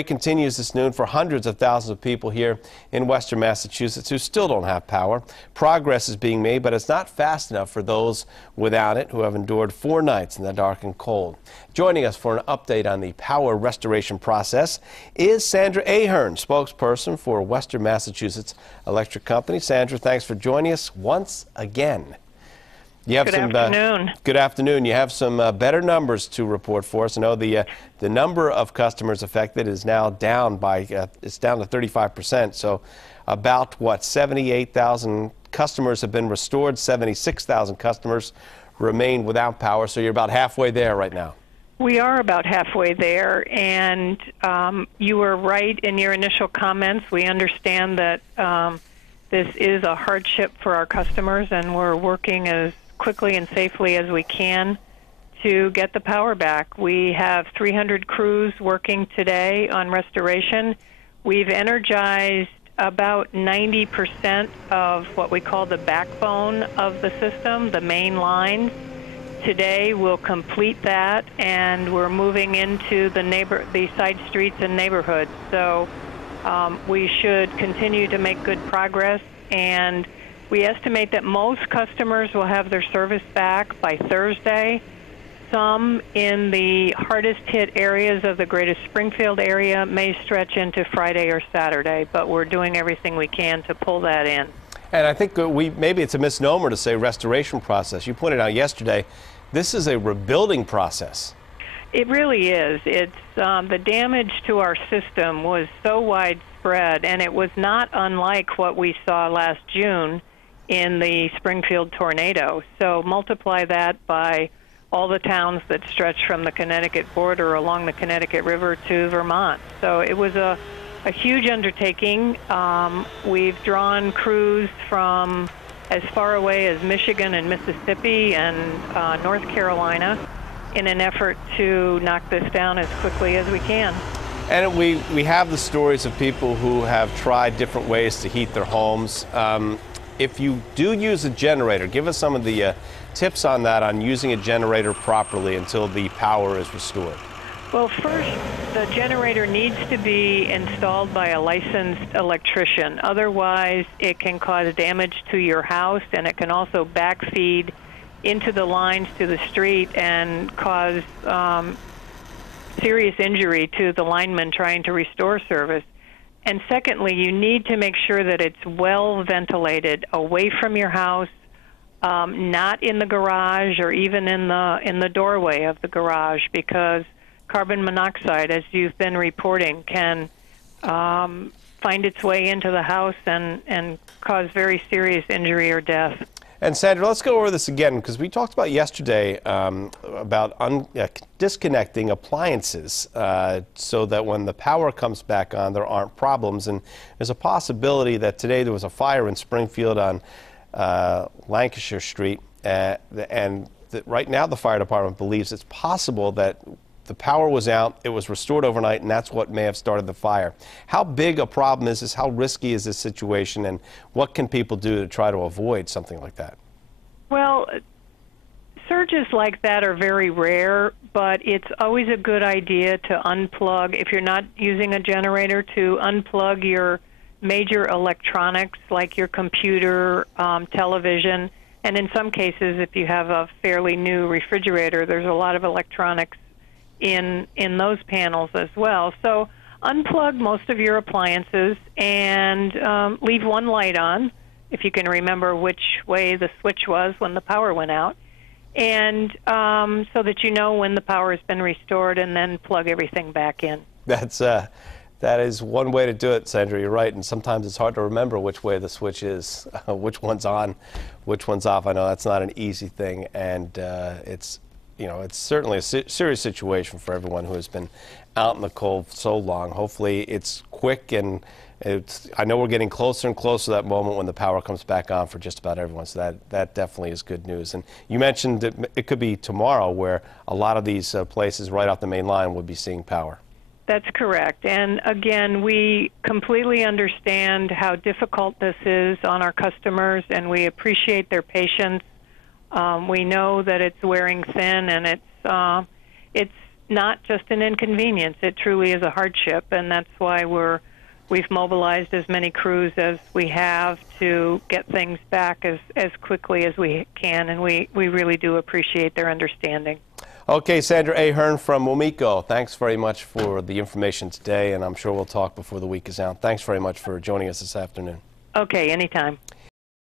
It continues this noon for hundreds of thousands of people here in western Massachusetts who still don't have power. Progress is being made, but it's not fast enough for those without it who have endured 4 nights in the dark and cold. Joining us for an update on the power restoration process is Sandra Ahern, spokesperson for Western Massachusetts Electric Company. Sandra, thanks for joining us once again. Good afternoon. Good afternoon. You have some better numbers to report for us. I know the number of customers affected is now down by it's down to 35%. So about what 78,000 customers have been restored. 76,000 customers remain without power. So you're about halfway there right now. We are about halfway there, and you were right in your initial comments. We understand that this is a hardship for our customers, and we're working as quickly and safely as we can to get the power back. We have 300 crews working today on restoration. We've energized about 90% of what we call the backbone of the system, the main lines. Today we'll complete that, and we're moving into the side streets and neighborhoods. So we should continue to make good progress, and we estimate that most customers will have their service back by Thursday. Some in the hardest hit areas of the greater Springfield area may stretch into Friday or Saturday, but we're doing everything we can to pull that in. And I think maybe it's a misnomer to say restoration process. You pointed out yesterday, this is a rebuilding process. It really is. It's the damage to our system was so widespread, and it was not unlike what we saw last June in the Springfield tornado. So multiply that by all the towns that stretch from the Connecticut border along the Connecticut River to Vermont. So it was a huge undertaking. We've drawn crews from as far away as Michigan and Mississippi and North Carolina in an effort to knock this down as quickly as we can. And we have the stories of people who have tried different ways to heat their homes. If you do use a generator, give us some of the tips on that, on using a generator properly until the power is restored. Well, first, the generator needs to be installed by a licensed electrician. Otherwise, it can cause damage to your house, and it can also backfeed into the lines to the street and cause serious injury to the linemen trying to restore service. And secondly, you need to make sure that it's well ventilated away from your house, not in the garage or even in the doorway of the garage, because carbon monoxide, as you've been reporting, can find its way into the house and cause very serious injury or death. And Sandra, let's go over this again, because we talked about yesterday about disconnecting appliances so that when the power comes back on, there aren't problems. And there's a possibility that today there was a fire in Springfield on Lancashire Street, and right now the fire department believes it's possible that the power was out, it was restored overnight, and that's what may have started the fire. How big a problem is this? How risky is this situation? And what can people do to try to avoid something like that? Well, surges like that are very rare, but it's always a good idea to unplug, if you're not using a generator, to unplug your major electronics like your computer, television, and in some cases, if you have a fairly new refrigerator, there's a lot of electronics in those panels as well. So unplug most of your appliances and leave one light on, if you can remember which way the switch was when the power went out, and so that you know when the power has been restored, and then plug everything back in. That is one way to do it, Sandra. You're right, and sometimes it's hard to remember which way the switch is, which one's on, which one's off. I know that's not an easy thing, and it's certainly a serious situation for everyone who has been out in the cold so long. Hopefully it's quick, and I know we're getting closer and closer to that moment when the power comes back on for just about everyone, so that definitely is good news. And you mentioned that it could be tomorrow where a lot of these places right off the main line would be seeing power. That's correct. And again, we completely understand how difficult this is on our customers, and we appreciate their patience. We know that it's wearing thin, and it's not just an inconvenience. It truly is a hardship, and that's why we've mobilized as many crews as we have to get things back as quickly as we can, and we really do appreciate their understanding. Okay, Sandra Ahern from WMECo, thanks very much for the information today, and I'm sure we'll talk before the week is out. Thanks very much for joining us this afternoon. Okay, anytime.